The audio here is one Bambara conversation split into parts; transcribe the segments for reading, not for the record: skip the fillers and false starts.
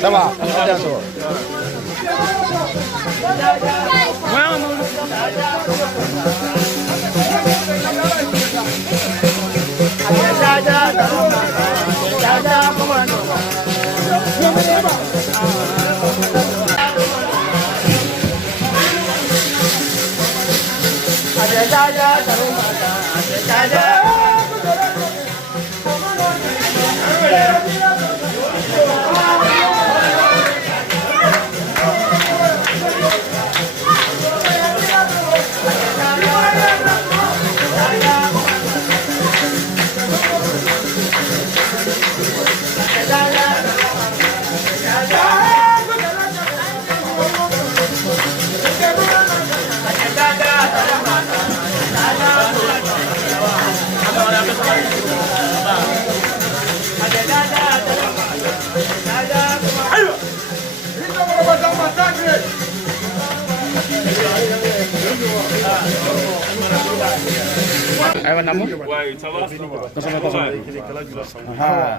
Ça va, attention. Ayo namu. Ouais, ça va.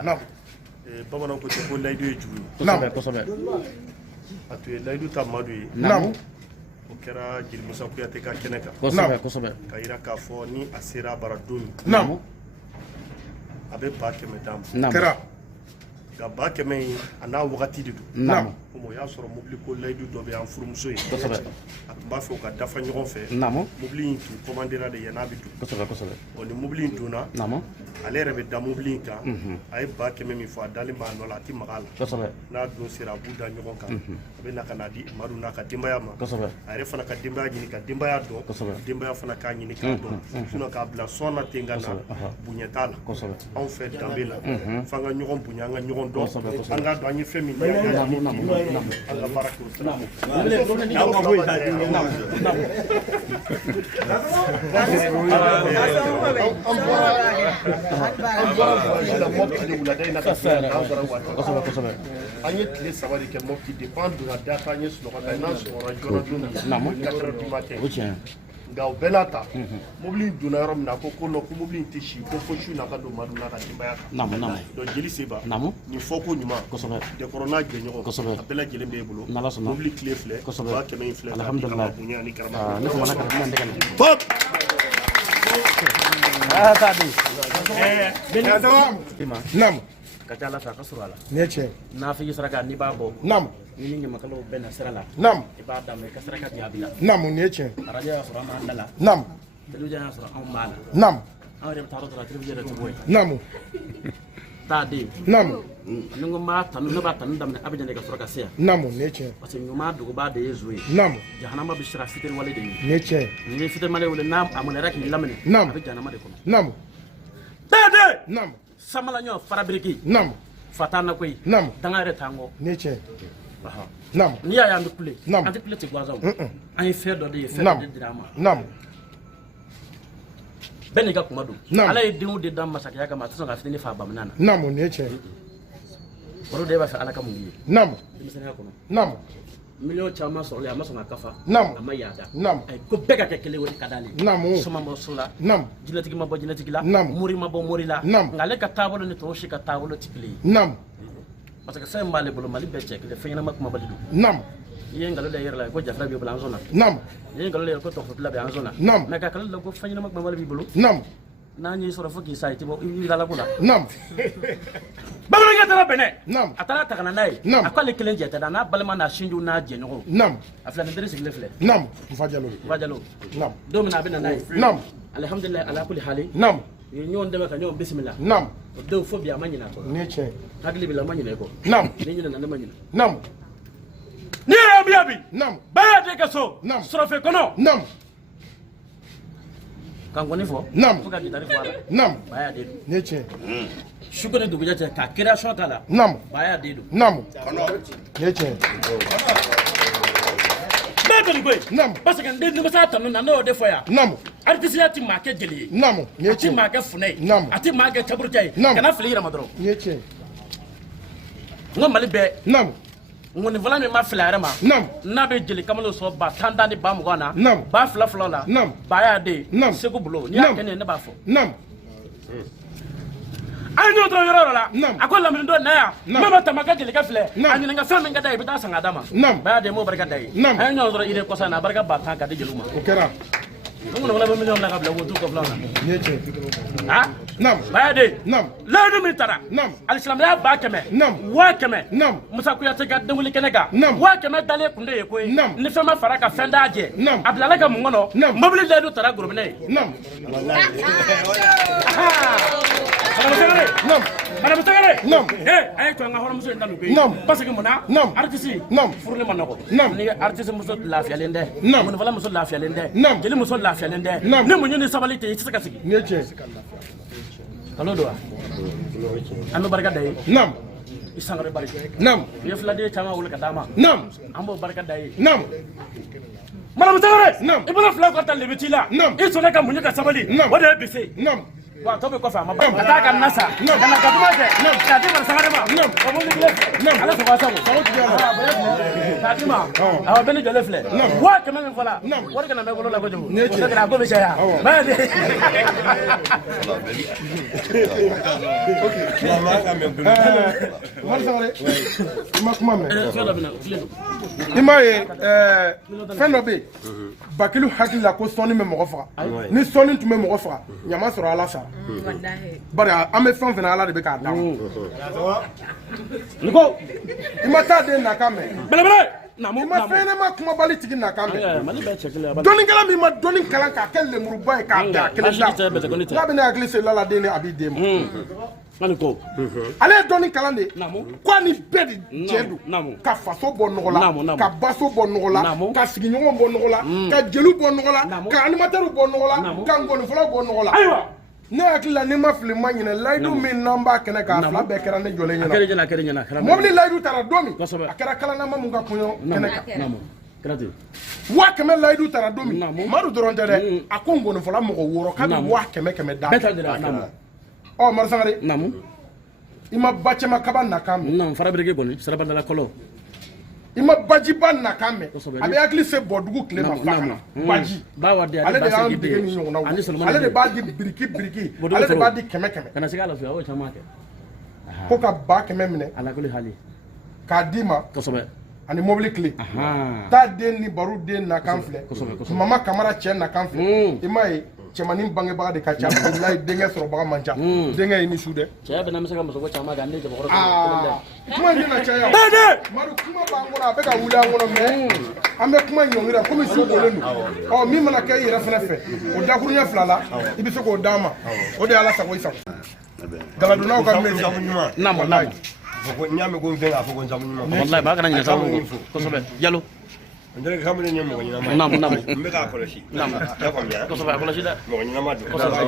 Non. Bamanan ko te ko laydu e juru. Kosɛbɛ. A to ye laydu ta madu ye. Namu. O kɛra Jeli Musa Kuyate ka kɛnɛ kan. Kosɛbɛ. Ka yira k'a fɔ ni a sera bara don min. Namu. A bɛ ba kɛmɛ d'a ma. Namu. Kɛra. Nka ba kɛmɛ in a n'a wagati de don. Namu. Komi o y'a sɔrɔ mobili ko layidu dɔ bɛ an furumuso ye. Kosɛbɛ. A tun b'a fɛ u ka dafa ɲɔgɔn fɛ. Namu. Mobili in tun commandera de yan'a bɛ don. Kosɛbɛ. Ɔ ni mobili in donna. Namu. Ale yɛrɛ bɛ da mobili in kan. A ye ba kɛmɛ min fɔ a dalen b'a nɔ la a tɛ maga a la. Kosɛbɛ. N'a don sera a b'u da ɲɔgɔn kan. A bɛ na ka na di Madu n'a ka denbaya ma. Kosɛbɛ. A yɛrɛ fana ka denbaya ɲini ka denbaya dɔn. Kosɛbɛ. Denbaya fana k'a ɲini k'a dɔn. Sinon k'a bila sɔn na ten ka na bonya t'a la. Kosɛbɛ. Anw fɛ danbe la. F'an ka ɲɔgɔn bonya an ka ɲɔgɔn dɔn. Kosɛbɛ. An k'a dɔn an ye fɛn min ye. An ka baara k'o sira. An ye tile saba de kɛ Mopti depuis an donna da kan an ye sunɔgɔ ta n'an sɔgɔra joona don min 4 heures du matin. Nka o bɛɛ n'a ta mobili in donna yɔrɔ min na ko non ko mobili in tɛ si ko fo su n'a ka don Madu n'a ka denbaya kan. Donc Jeli Seba nin fɔko ɲuman Dekɔrɔ n'a jɛɲɔgɔn a bɛɛ lajɛlen b'e bolo mobili tile filɛ 100 in filɛ alhamdulillah bonya ani karama. Ne fana ka kuma ndekana. Nam. Ka ca Ala fɛ a ka sɔrɔ a la. Ne cɛ. N'a figi saraka n'i b'a bɔ. Nam. Ni ni ɲamakalaw bɛɛ na sira la. Nam. I b'a daminɛ i ka saraka jaabi la. Nam ne cɛ. Radio y'a sɔrɔ an b'an da la. Nam. Télévision y'a sɔrɔ anw b'a la. Nam. Anw yɛrɛ bɛ taa yɔrɔ dɔ la télévision yɛrɛ tɛ bɔ yen. Nam. Taa den. Nam. Ni ko n b'a tanu ne b'a tanu daminɛ Abidjan de ka sɔrɔ ka se yan. Nam ne cɛ. Parce que ɲuman dogoba de ye zo ye. Nam. Jahanama bɛ sira fitiri wale de ye. Ne cɛ. N'i ye fitiri wale wele n'a a mɔnɛra k'i laminɛ. Nam. A bɛ jahanama de kɔnɔ. Nam. Dede. Nam. Samala ɲɔ farabiriki. Nam. Fata na koyi. Nam. Danga yɛrɛ t'an kɔ. Ne cɛ. Nam. N'i y'a ye an bɛ kule. Nam. An tɛ kule ten gansan o. An ye fɛn dɔ de ye fɛn Nam. dɔ de dira an ma. Nam. Bɛɛ n'i ka kuma don. Nam. Ala ye den o den da masakɛya kama a tɛ sɔn ka fitini fa bamanan na. Nam ne cɛ. Olu de b'a fɛ Ala ka mun k'i ye. Nam. Denmisɛnninya kɔnɔ. Nam. Miliyɔn caman sɔrɔlen a ma sɔn ka kafa. Nam. A ma yaada. Nam. Ko bɛɛ ka kɛ kelen o de ka d'ale ye. Nam. Soma ma bɔ so la. Nam. Jinɛtigi ma bɔ jinɛtigi la. Nam. Mori ma bɔ mori la. Nam. Nka ale ka taabolo ni tɔw si ka taabolo tɛ kelen ye. Nam. Parce que fɛn min b'ale bolo Mali bɛɛ cɛ kelen fɛn ɲɛnama kumabali don. Nam. I ye nkalon da i yɛrɛ la ko jafra b'i bolo an sɔnna. Nam. I ye nkalon da i yɛrɛ ko tɔgɔfila bɛ an sɔnna. Nam. Mais ka kala la ko fɛn ɲɛnama kumabali b'i bolo. Nam. N'an y'i sɔrɔ fo k'i sa i tɛ bɔ i la ko la. Nam. Bamanankɛ taara bɛnɛ. Nam. A taara ta ka na n'a ye. Nam. A ko ale kelen jɛ tɛ da n'a balima n'a sinjiw n'a jɛɲɔgɔnw. Nam. A filɛ nin teri sigilen filɛ. Nam. Nfa Jalo. Nfa Jalo. Nam. Don min na a bɛ na n'a ye. Nam. Alhamdulilayi ala kulli hali. Nam. U ye ɲɔgɔn dɛmɛ ka ɲɔgɔn bisimila. Nam. O don fo bi a ma ɲinɛ a kɔ. Ne cɛ. Hakili b'i la a ma ɲinɛ i kɔ. Nam. Ni ɲinɛna ne ma ɲinɛ. Nam. N'i yɛrɛ bi yan bi. Nam. Bɛɛ y'a den ka so. Nam. Surɔfɛ kɔnɔ. Nam. kan goni fo Nam. fo ka gitari fo ala Nam. baya de Ne tiɲɛ. suko ne dugu jate ka création ta la Nam. baya de Nam. Ne tiɲɛ. bɛɛ bɛ nin koyi Nam. parce que n den nimisa tanu na ne y'o de fɔ yan Nam. artisiya ti maa kɛ jeli ye Nam. Ne a ti tiɲɛ. maa kɛ funɛ ye Nam. a ti maa kɛ caburuja ye Nam. kana fili i yɛrɛ ma dɔrɔn Ne tiɲɛ. n ko mali bɛɛ Nam. ŋɔnifɔla min ma fili a yɛrɛ ma Nam. n'a bɛ jeli kamalen sɔrɔ ba 10 da ni ba 20 na Nam. ba 2 la Nam. ba y'a den Nam. segu bolo n'i y'a Nam. kɛ ne ye ne b'a fɔ Nam. an ye ɲɔgɔn dɔrɔn yɔrɔ dɔ la Nam. a ko lamini dɔ na yan Nam. min bɛ tamakɛ jelikɛ filɛ Nam. a ɲininka fɛn min ka da ye i bɛ taa san ka d'a ma Nam. ba y'a den m'o barika da ye Nam. an ye ɲɔgɔn sɔrɔ ire kɔsa in na a barika ba 10 ka di jeliw ma O kɛra. n kun bɛ miliyɔn na ka bila wotu kɔfɛlaw na Ne tiɲɛ. ah Nam. ba y'a den Nam. layidu min tara Nam. alisilamɛya 100 Nam. 1000 Nam. musa kuyate ka denwuli kɛnɛ kan Nam. 1000 dalen kun de ye ko ye Nam. ni fɛn ma fara ka fɛn d'a jɛ Nam. a bilala ka mun kɔnɔ Nam. mobili layidu tara gorobinɛ ye Nam. madame Sangare Nam. madame Sangare Nam. a ye to an ka hɔrɔnmuso in daminɛ koyi Nam. parce que mun na Nam. artiste Nam. furuli ma nɔgɔ Nam. ni artiste muso lafiyalen tɛ Nam. munifala muso lafiyalen tɛ Nam. jeli muso lafiyalen tɛ Nam. ni muɲu ni sabali tɛ i tɛ se ka sigi Ne tiɲɛ. kalo don wa an bɛ barika da ye Nam. i Sangare bari Nam. i ye filaden caman wele ka d'a ma Nam. an b'o barika da ye Nam. madame Sangare Nam. i bɛna fila ka ta lebi t'i la Nam. i sɔnna ka muɲu ka sabali Nam. o de ye bise Nam. wa tɔ bɛ kɔfɛ a ma ban ka taa ka na sa ka na ka duman kɛ k'a di madame Sangare ma Nam. o mobili kelen filɛ Nam. ala sago a sago Sago tigɛ la. k'a di ma awɔ bɛɛ ni jɔlen filɛ wa 100 min fɔla Nam. wari kana mɛn bolo la kojugu Ne o cɛ. tɛ kɛra a ko bɛ caya Awɔ. mɛ de Mari Sangare. I ma kuma mɛn. fɛn dɔ bɛ na filɛ don I m'a ye fɛn dɔ bɛ yen Bakilu hakili la ko sɔnni bɛ mɔgɔ faga ni sɔnni tun bɛ mɔgɔ faga ɲama sɔrɔ ala sara bari an bɛ fɛn fɛn ala de bɛ k'a d'a ma ni ko i ma taa den nakan mɛn belebele i ma fɛn ɲɛnama kumabali tigi nakan mɛn mali bɛɛ cɛ kelen ye dɔnnikɛla min ma dɔnni kalan k'a kɛ lemuruba ye k'a bɛn a kelen baasi tɛ bɛtɛ ko ne tɛ n'a bɛ ne hakili se lala den ni a b'i den ma mali ko ale ye dɔnni kalan de Naamu. ko ni bɛɛ de cɛ don Naamu. ka faso bɔ nɔgɔ la Naamu, naamu. ka baso bɔ nɔgɔ la Naamu. ka sigiɲɔgɔn bɔ nɔgɔ la ka jeliw bɔ nɔgɔ la Naamu. ka animatɛriw bɔ nɔgɔ la Naamu. ka ngɔnifɔlaw bɔ nɔgɔ la ayiwa ne hakili la ni ma fili ma ɲinɛ layidu min n'an b'a kɛnɛ k'a fila bɛɛ kɛra ne jɔlen a kɛra ɲɛna ɲɛna a kɛra ɲɛna a kɛra mɔbili layidu taara don min Kosɛbɛ. a kɛra kalanama mun ka kɔɲɔ kɛnɛ kan naamu kɛra ten 1000 layidu taara don min Naamu. madu dɔrɔn tɛ dɛ a ko ngɔnifɔla mɔgɔ 6 k'a bɛ Naamu. 100 d'a bɛɛ ta dira naamu ɔ Mari Sangare naamu i ma bacɛma kaba nakan mɛn naamu fara birike kɔni sarabadala kɔlɔ i ma bajiba nakan mɛn Kosɛbɛ. a bɛ hakili se bɔdugu tile ma fa kana baji bawa de ale de y'an basiki dege ni ɲɔgɔnnaw ani la solomani ale de de. b'a di biriki biriki Bɔdugu ale de foro. b'a di 100 kana se k'a la fiye a y'o caman kɛ ko ka 100 minɛ ala kuli hali k'a d'i ma kosɛbɛ ani mobili tile ahan taa den ni baro den nakan filɛ Kosɛbɛ, kosɛbɛ. mama kamara cɛ nakan filɛ i m'a ye cɛmanin bangebaga de ka ca bilayi denkɛ sɔrɔbaga man ca denkɛ ye ni su dɛ cɛya bɛna bɛ se ka muso ko caman kɛ an den jabakɔrɔ kuma in tɛna caya o. Madu kuma b'an kɔnɔ a bɛ ka wuli an kɔnɔ mɛ an bɛ kuma ɲɔngiri komi su kolen don ɔ min mana kɛ i yɛrɛ fɛnɛ fɛ o dakuruɲɛ 2 la i bɛ se k'o d'an ma o de ye ala sago i sago galadonnaw ka mɛn naamu naamu Foko nyame ko nfɛn a foko nsamu ɲuman. wallahi ba kana ɲinɛ sa kosɛbɛ jalo N tɛ kamalen ɲɛ mɔgɔ ɲɛnama. naamu naamu N bɛ k'a kɔlɔsi. Naamu. I y'a faamuya. kosɛbɛ a kɔlɔsi dɛ Mɔgɔ ɲɛnama don. Kosɛbɛ.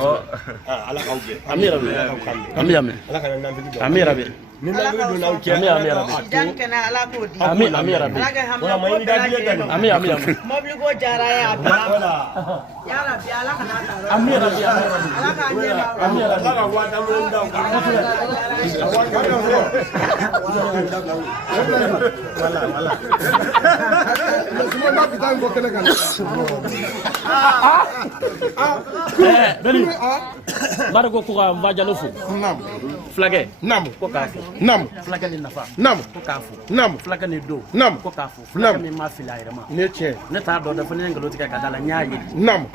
Ala k'aw bɛn. ami yɛrɛ bɛ Ala k'aw kan bɛn. ami yamɛ Ala kana nafili don. ami yɛrɛ bɛ Ni nafili don n'aw cɛ. ami ami yɛrɛ bɛ Jan kɛnɛ ala k'o di. ami ami yɛrɛ bɛ Ala ka hamina Wala, ma ko ɲini ka bɛɛ diɲɛ lajɛlen ma. ami ami yamɛ Mɔbili ko jara ye a bila. Wala. Yala bi ala kana ta yɔrɔ. ami yɛrɛ bɛ ami yɛrɛ bɛ Ala k'a ɲɛma wa. ami yɛrɛ bɛ Ala ka waa daminɛ d'aw kan. suma n'a bɛ taa n kɔ kɛnɛ kan bɛni bari ko ko ka n ba jalo fo naam fulakɛ naam ko k'a fo naam fulakɛ ni nafa naam ko k'a fo naam fulakɛ ni don Naam. ko k'a fo Naam. fulakɛ min ma fili a yɛrɛ ma ne tiɲɛ ne t'a dɔn dɛ fo ne ye nkalon tigɛ ka da la n y'a ye naam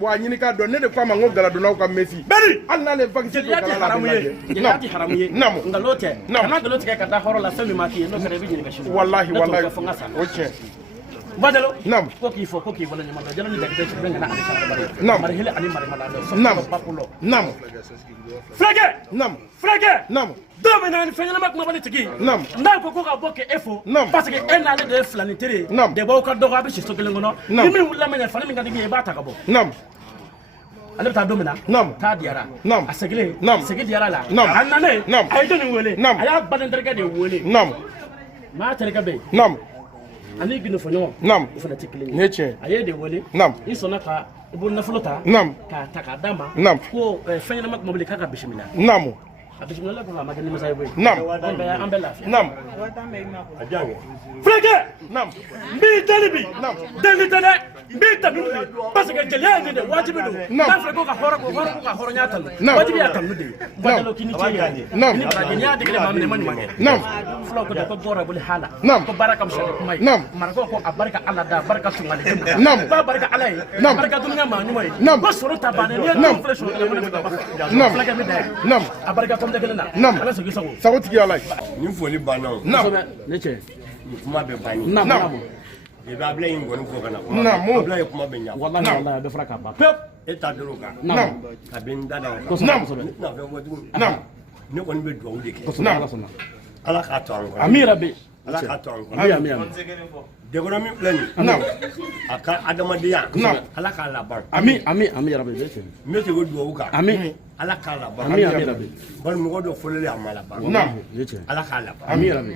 wa a ɲini k'a dɔn ne de ko a ma n ko galadonnaw ka mesi bɛni hali n'ale vaccin jeliya tɛ haramu ye jeliya tɛ haramu ye naam nkalon tɛ Naam. kana nkalon tigɛ ka da hɔrɔn la fɛn min ma k'i ye n'o kɛra i bɛ ɲininka sini wallahi ne t'o wallahi kɛ fo n ka sa o tiɲɛ ba jalo Naam. ko k'i fɔ ko k'i wale ɲuman dɔn jalo ni jakite bɛn kana ale sara bari Naam. mari hele ani mari malade Naam. bakulo naam fulakɛ naam fulakɛ naam don min na ni fɛn ɲɛnama kumabali tigi Naam. n'a ko ko ka bɔ kɛ e fo Naam. parce que e n'ale de ye filani teri ye Naam. de b'aw ka dɔgɔ a bɛ si so kelen kɔnɔ Naam. ni min wulila ma ɲɛ fani min ka di min ye i b'a ta ka bɔ naam ale bɛ taa don min na taa diyara a segilen segi diyara la a nane a ye jɔnni wele a y'a baden terikɛ de wele maa terikɛ bɛ yen ani gindofoɲɔgɔn o fana tɛ kelen ye a ye de wele i sɔnna ka i bolo nafolo ta k'a ta k'a d'a ma ko fɛn ɲɛnama tuma bɛ k'a ka bisimila a bisimila ko a ma kɛ nimisa ye koyi an bɛ lafiya fulakɛ n b'i deli bi deli tɛ dɛ n b'i tanu de parce que jeliya ye nin de wajibi don n'a fɔra ko ka hɔrɔnya tanu wajibi y'a tanu de ye badalo k'i ni cɛ ye i ni baraji n'i y'a degele maa min ma ɲuman kɛ fulaw ko ko bɔra boli hala ko baara ka fisa ni kuma ye marakaw ko a barika ala da barika tungali ba barika ala ye barika dunuya maa ɲuman ye ko sɔrɔ ta bannen n'i ye den filɛ sɔrɔ kelen bɛ ka fulakɛ bɛ da a barika tɔn kelen na ala segin sago tigi ala ye ni foli banna ne cɛ kuma bɛ banni i b'a bila in kɔni fɔ ka na abila ye kuma bɛ ɲa wallahi a bɛ fara k'a ban pewu e ta dɔrɔn kan a bɛ n da la o kan ne tɛna fɛn fɔ tuguni ne kɔni bɛ dugawu de kɛ ala k'a to an kɔnɔ ami yɛrɛ bɛ ala k'a to an kɔnɔ ami décorum min filɛ nin a ka adamadenya ala k'a laban ami yɛrɛ bɛ n bɛ se ko dugawu kan ami ala k'a laban ami yɛrɛ bɛ bari mɔgɔ dɔ fɔlɔlen a ma laban ala k'a laban ami yɛrɛ bɛ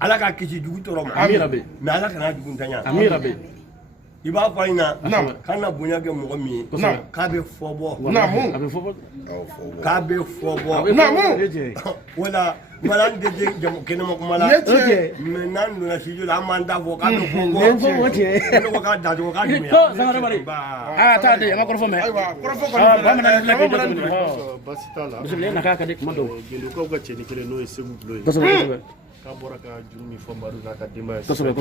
ala k'a kisi dugu tɔɔrɔ ma ami yɛrɛ bɛ mais ala kana dugu ntanya ami yɛrɛ bɛ i b'a fɔ in na k'a na bonya kɛ mɔgɔ min ye k'a bɛ fɔ bɔ a bɛ fɔ k'a bɛ fɔ bɔ wala wala n tɛ kɛnɛma kuma la mais n'an donna studio la an m'an da fɔ k'a bɛ fɔ bɔ ne ko k'a dacogo k'a dɛmɛ Sangare Mari a taa di an ka kɔrɔfɔ mɛn bamanan filɛ k'i jate basi t'a la bisimila na k'a ka di kuma dɔw gindokaw ka cɛni kelen n'o ye Segu Bulo ye kosɛbɛ k'a bɔra ka juru min fɔ Madu n'a ka denbaya kosɛbɛ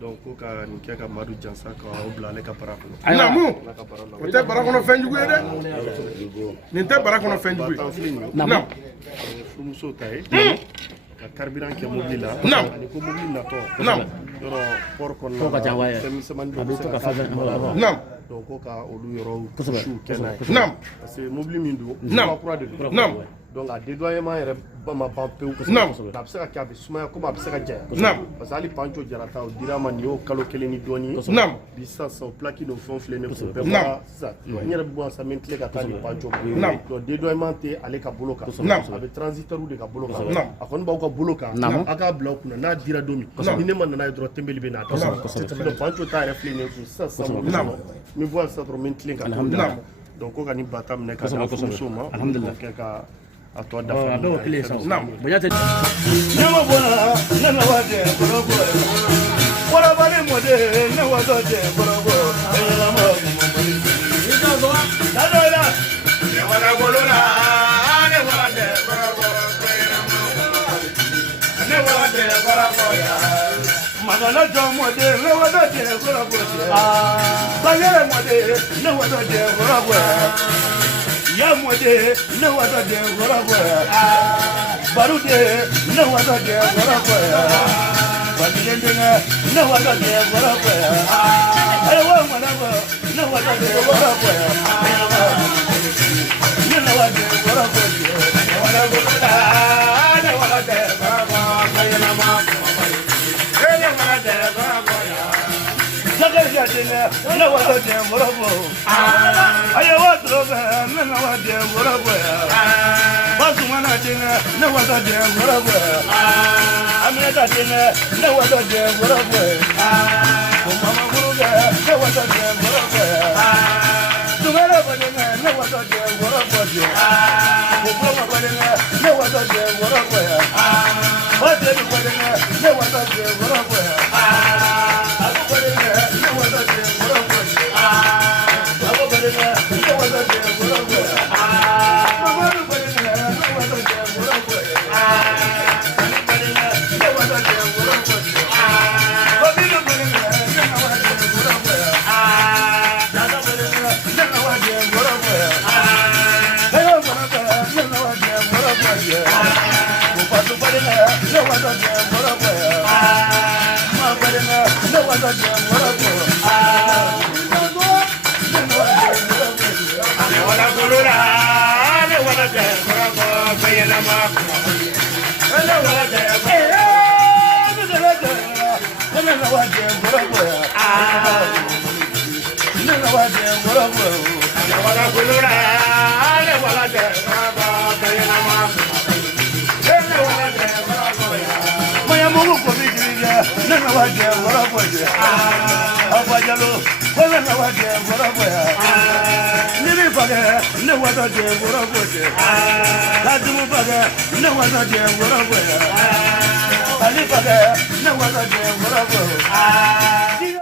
donc ko ka nin kɛ ka Madu jansa k'aw bila ale ka bara kɔnɔ o tɛ bara kɔnɔ fɛn jugu ye dɛ nin tɛ bara kɔnɔ fɛn jugu ye furumuso ta ye ka carburant kɛ mobili la ani ko mobili natɔ yɔrɔ port kɔnɔna la fɛn misɛnmani dɔ bɛ se ka fa donc ko ka olu yɔrɔw siw kɛ n'a ye parce que mobili min don kura de don donc a dédoyement yɛrɛ ma ban pewu kosɛbɛ a bɛ se ka kɛ a bɛ sumaya komi a bɛ se ka janya parce que hali Pancho Jarata o dira ma nin y'o kalo kelen ni dɔɔni bi sisan o plaki n'o fɛnw filɛ ne kun bɛɛ bɔra sisan n yɛrɛ bɛ bɔ yan sisan n bɛ n tilen ka taa nin Pancho donc dédoyement tɛ ale ka bolo kan a bɛ transitaire de ka bolo kan a kɔni b'aw ka bolo kan a k'a bila aw kunna n'a dira don min ni ne ma nana ye dɔrɔn tɛnbɛli bɛ n'a da donc Pancho ta yɛrɛ filɛ nin ye sisan n bɛ bɔ yan sisan dɔrɔn n bɛ n tilen ka taa donc ko ka nin bata minɛ ka di furumuso ma kɛ ka a tɔ dafa a bɛ o kelen sa bonya tɛ ne ma bɔra ne na waati kɔrɔbɔ kɔrɔbɔli mɔden ne waatɔ tɛ kɔrɔbɔ yɛlɛma i ka sɔn dadɔ la ne wala bolo la ne wala tɛ kɔrɔbɔ yɛlɛma ne wala tɛ kɔrɔbɔ ya magana jɔ mɔden ne waatɔ tɛ kɔrɔbɔ bangere mɔden ne waatɔ tɛ kɔrɔbɔ ya mɔde ne waatɔ tɛ kɔrɔbɔ baru de ne waatɔ tɛ kɔrɔbɔ babiyɛn denkɛ ne waatɔ tɛ kɔrɔbɔ ayiwa mɔnabɔ ne waatɔ tɛ kɔrɔbɔ ne na waatɔ kɔrɔbɔ wala wala ne waatɔ tɛ kɔrɔbɔ yɛlɛma ne waatɔ tɛ kɔrɔbɔ Zakariya denkɛ ne waatɔ tɛ kɔrɔbɔ ayiwa tɔrɔbɛ ne na waatɔ kɔrɔbɔ Basumana denkɛ ne waatɔ tɛ kɔrɔbɔ Aminata denkɛ ne waatɔ tɛ kɔrɔbɔ Mama Kurubɛ ne waatɔ tɛ kɔrɔbɔ Sumare badenkɛ ne waatɔ tɛ kɔrɔbɔ Kokoma badenkɛ ne waatɔ tɛ kɔrɔbɔ Bateli badenkɛ ne waatɔ tɛ kɔrɔbɔ Abu badenkɛ ne waatɔ tɛ kɔrɔbɔ Abu badenkɛ ne waatɔ tɛ kɔrɔbɔ Mamadu badenkɛ ne waatɔ tɛ kɔrɔbɔ Ali badenkɛ ne waatɔ tɛ kɔrɔbɔ Babilu badenkɛ ne waatɔ tɛ kɔrɔbɔ Dada badenkɛ ne waatɔ tɛ kɔrɔbɔ Ayo badenkɛ ne waatɔ tɛ kɔrɔbɔ Bupatu badenkɛ ne waatɔ tɛ kɔrɔbɔ Ma badenkɛ ne waatɔ tɛ kɔrɔbɔ Ne wala kolora ne wala tɛ kɔrɔbɔ yɛlɛma ne wala tɛ ne wala tɛ kɔrɔbɔ ne wala Ali